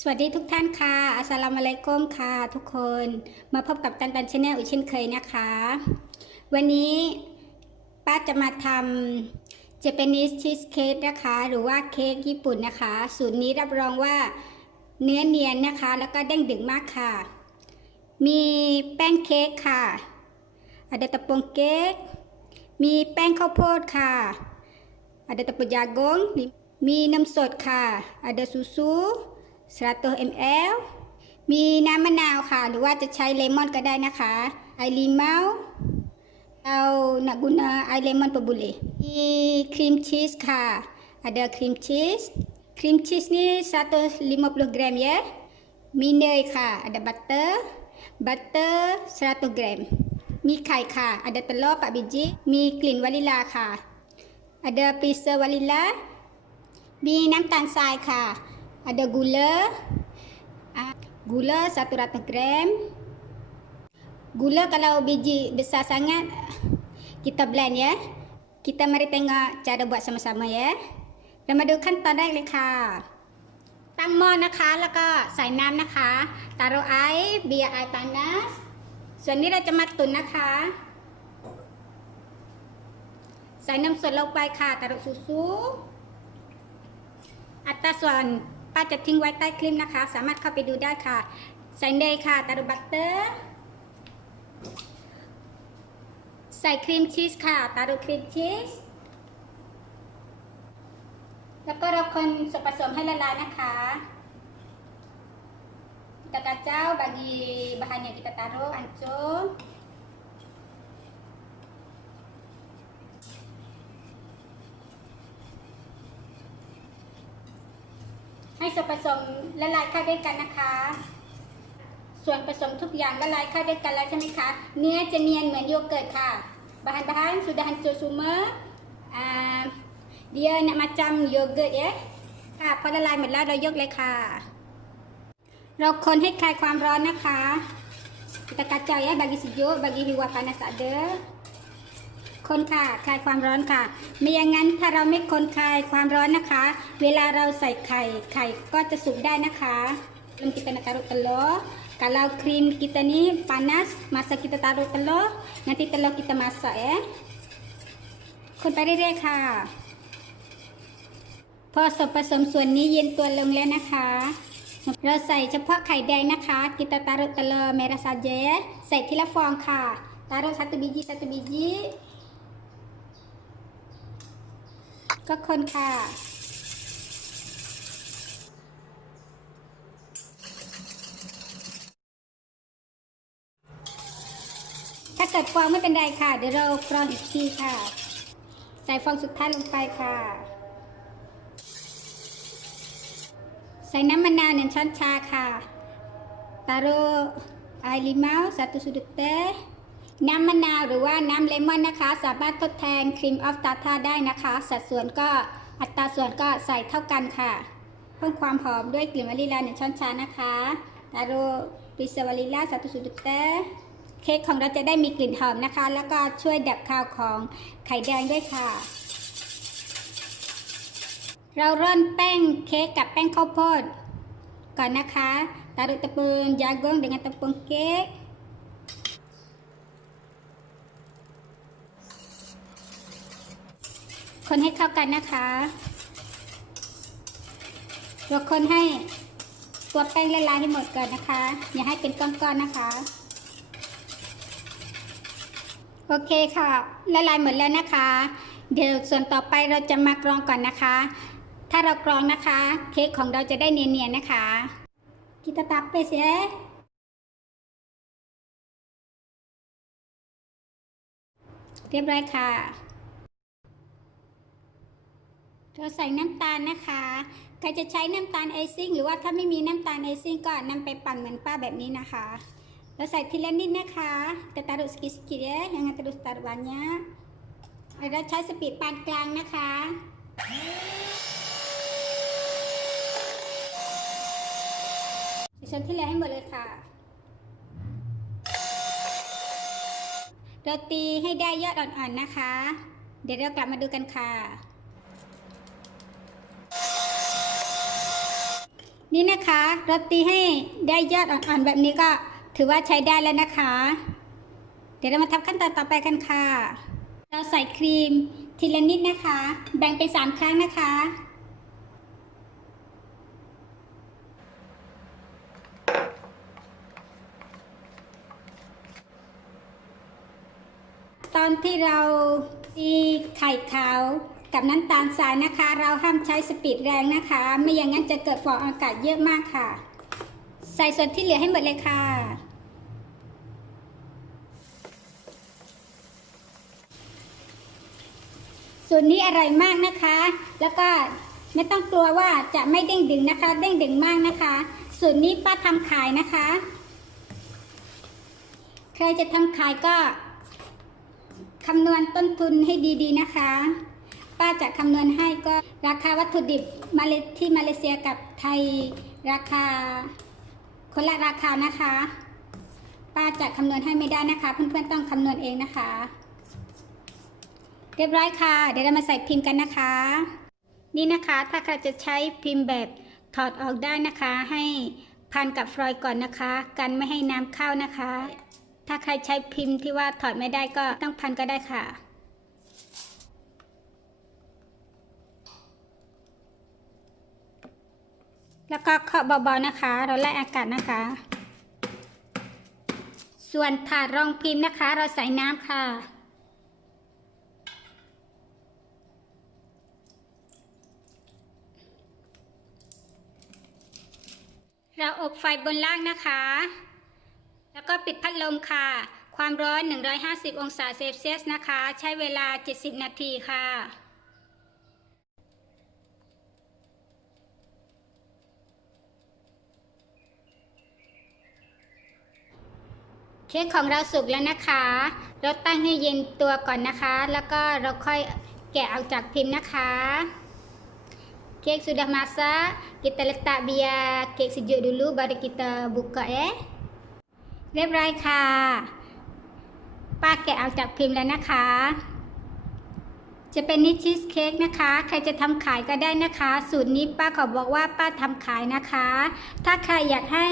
สวัสดีทุกท่านค่ะอัสสลามุอะลัยกุมค่ะทุกคน มาพบกับตันตันชาแนลอีกเช่นเคยนะคะ วันนี้ป้าจะมาทำ Japanese cheesecake นะคะ หรือว่าเค้กญี่ปุ่นนะคะ สูตรนี้รับรองว่าเนื้อเนียนนะคะ แล้วก็เด้งดึงมากค่ะ มีแป้งเค้กค่ะ ada tepung เค้ก มีแป้งข้าวโพดค่ะ ada tepung jagung มีน้ำสดค่ะ ada susu 100 ml มีน้ำมะนาวค่ะ หรือว่าจะใช้เลมอนก็ได้นะคะไอลิม a วเอา nak guna air lemon pun boleh มีครีมชีสค่ะ ada ครีมชีสครีมชีสนี่150 gram ya มีเนยค่ะ ada butter butter 100 gram มีไข่ค่ะ ada telur 4 biji มีกลิ่นวานิลาค่ะ ada preserve วานิลลามีน้ำตาลทรายค่ะ ada gula ah, gula 100 gram gula kalau biji besar sangat kita blend ya kita mari tengok cara buat sama-sama ya เรามาดูขั้นตอนแรกเลยค่ะ ตั้งหม้อนะคะ แล้วก็ใส่น้ำนะคะ taruh air biar air panas ส่วนนี้เราจะมาตุ๋นนะคะ ใส่น้ำสดลงไปค่ะ taruh susu อัตราส่วน ป้าจะทิ้งไว้ใต้คลิปนะคะ สามารถเข้าไปดูได้ค่ะใส่เนยค่ะตารุบัตเตอร์ใส่ครีมชีสค่ะ ตารุครีมชีสแล้วก็เราคนส่วนผสมให้ละลายนะคะ kita kacau bagi bahan yang kita taruh hancur ส่วนผสมละลายเข้าด้วยกันนะคะ ส่วนผสมทุกอย่างละลายเข้าด้วยกันแล้วใช่ไหมคะ เนื้อจะเนียนเหมือนโยเกิร์ตค่ะ bahan-bahan sudah hancur semua uh, dia nak macam yogurt ya ค่ะพอละลายหมดแล้วเรายกเลยค่ะ เราคนให้คลายความร้อนนะคะ kita kacau ya bagi sejuk bagi hiwa panas ada คนค่ะคลายความร้อนค่ะ ไม่อย่างนั้นถ้าเราไม่คนคลายความร้อนนะคะ เวลาเราใส่ไข่ไข่ก็จะสุกได้นะคะ belum kita nak taruh telur kalau krim kita ni panas masa kita taruh telur nanti telur kita masak ya คนไปเรื่อยๆค่ะ พอส่วนผสมส่วนนี้เย็นตัวลงแล้วนะคะ เราใส่เฉพาะไข่แดงนะคะ kita taruh telur merah saja ya ใส่ทีละฟองค่ะ taruh satu biji satu biji ก็คนค่ะ ถ้าเกิดฟองไม่เป็นไรค่ะ เดี๋ยวเรากรองอีกทีค่ะ ใส่ฟองสุดท้ายลงไปค่ะ ใส่น้ำมะนาวหนึ่งช้อนชาค่ะ taruh air limau satu sudut teh น้ำมะนาวหรือว่าน้ำเลมอนนะคะ สามารถทดแทนครีมออฟตาทาได้นะคะ สัดส่วนก็อัตราส่วนก็ใส่เท่ากันค่ะเพิ่มความหอมด้วยกลิ่นวานิลลาหนึ่งช้อนชานะคะตาโรปิซาวานิลลาสาตุสุดเตเค้กของเราจะได้มีกลิ่นหอมนะคะ แล้วก็ช่วยดับคาวของไข่แดงด้วยค่ะ เราร่อนแป้งเค้กกับแป้งข้าวโพดก่อนนะคะ taruh tepung jagung dengan tepung kek คนให้เข้ากันนะคะเราคนให้ตัวแป้งละลายให้หมดก่อนนะคะ อย่าให้เป็นก้อนๆนนะคะ โอเคค่ะ ละลายหมดแล้วนะคะ เดี๋ยวส่วนต่อไปเราจะมากรองก่อนนะคะ ถ้าเรากรองนะคะ เค้กของเราจะได้เนียนๆนะคะ kita tapis ya เรียบร้อยค่ะ เราใส่น้ำตาลนะคะ ใครจะใช้น้ำตาลไอซิ่งหรือว่าถ้าไม่มีน้ำตาลไอซิ่งก็นำไปปั่นเหมือนป้าแบบนี้นะคะ เราใส่ทีละนิดนะคะแต่ taruh sedikit-sedikit ya jangan terus taruh banyak เราใช้สปีดปานกลางนะคะชนที่เหลือให้หมดเลยค่ะ เราตีให้ได้ยอดอ่อนๆนะคะ เดี๋ยวเรากลับมาดูกันค่ะ นี่นะคะรตีให้ได้ยอดอ่อนๆแบบนี้ก็ถือว่าใช้ได้แล้วนะคะ เดี๋ยวเรามาทำขั้นตอนต่อไปกันค่ะ เราใส่ครีมทีละนิดนะคะ แบ่งเป็นสามครั้งนะคะตอนที่เราตีไข่ขาว กับน้ำตาลทรายนะคะ เราห้ามใช้สปีดแรงนะคะ ไม่อย่างนั้นจะเกิดฟองอากาศเยอะมากค่ะ ใส่ส่วนที่เหลือให้หมดเลยค่ะ ส่วนนี้อร่อยมากนะคะ แล้วก็ไม่ต้องกลัวว่าจะไม่เด้งดึงนะคะ เด้งดึงมากนะคะ ส่วนนี้ป้าทำขายนะคะ ใครจะทำขายก็คำนวณต้นทุนให้ดีๆนะคะ ป้าจะคำนวณให้ก็ราคาวัตถุดิบมาเลที่มาเลเซียกับไทยราคา คนละราคานะคะ ป้าจะคำนวณให้ไม่ได้นะคะ เพื่อนๆต้องคำนวณเองนะคะ เรียบร้อยค่ะ เดี๋ยวเรามาใส่พิมพ์กันนะคะ นี่นะคะถ้าใครจะใช้พิมพ์แบบถอดออกได้นะคะ ให้พันกับฟรอยก่อนนะคะ กันไม่ให้น้ำเข้านะคะ ถ้าใครใช้พิมพ์ที่ว่าถอดไม่ได้ก็ต้องพันก็ได้ค่ะ แล้วก็เคาะเบาๆนะคะ เราไล่อากาศนะคะ ส่วนถาดรองพิมพ์นะคะ เราใส่น้ำค่ะ เราอบไฟบนล่างนะคะ แล้วก็ปิดพัดลมค่ะ ความร้อน 150 องศาเซลเซียสนะคะ ใช้เวลา 70 นาทีค่ะ เค้กของเราสุกแล้วนะคะ เราตั้งให้เย็นตัวก่อนนะคะ แล้วก็เราค่อยแกะออกจากพิมพ์นะคะ Kek sudah masak, kita letak biar kek sejuk dulu baru kita buka ya. เรียบร้อยค่ะ ป้าแกะออกจากพิมพ์แล้วนะคะ จะเป็นนิชชีสเค้กนะคะ ใครจะทำขายก็ได้นะคะ สูตรนี้ป้าขอบอกว่าป้าทำขายนะคะ ถ้าใครอยากให้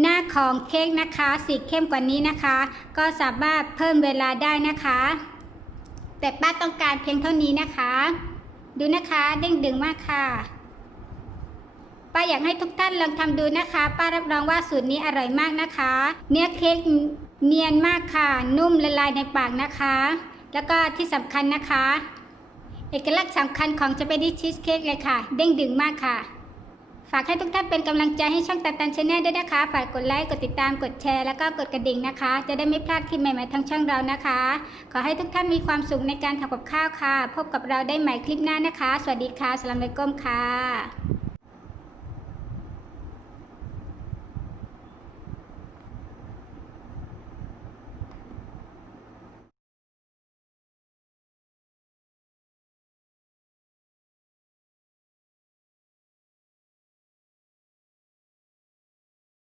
หน้าของเค้กนะคะ สีเข้มกว่านี้นะคะ ก็สามารถเพิ่มเวลาได้นะคะ แต่ป้าต้องการเพียงเท่านี้นะคะ ดูนะคะเด้งดึงมากค่ะป้าอยากให้ทุกท่านลองทำดูนะคะ ป้ารับรองว่าสูตรนี้อร่อยมากนะคะ เนื้อเค้กเนียนมากค่ะ นุ่มละลายในปากนะคะ แล้วก็ที่สำคัญนะคะ อกลักษณ์สำคัญของจะเป็นดิชีสเค้กเลยค่ะ เด้งดึงมากค่ะ ฝากให้ทุกท่านเป็นกำลังใจให้ช่องตันตันชาแนลด้วยนะคะ ฝากกดไลค์ กดติดตาม กดแชร์ แล้วก็กดกระดิ่งนะคะ จะได้ไม่พลาดคลิปใหม่ๆทั้งช่องเรานะคะ ขอให้ทุกท่านมีความสุขในการทำกับข้าวค่ะ พบกับเราได้ใหม่คลิปหน้านะคะ สวัสดีค่ะสลามเลกุมค่ะ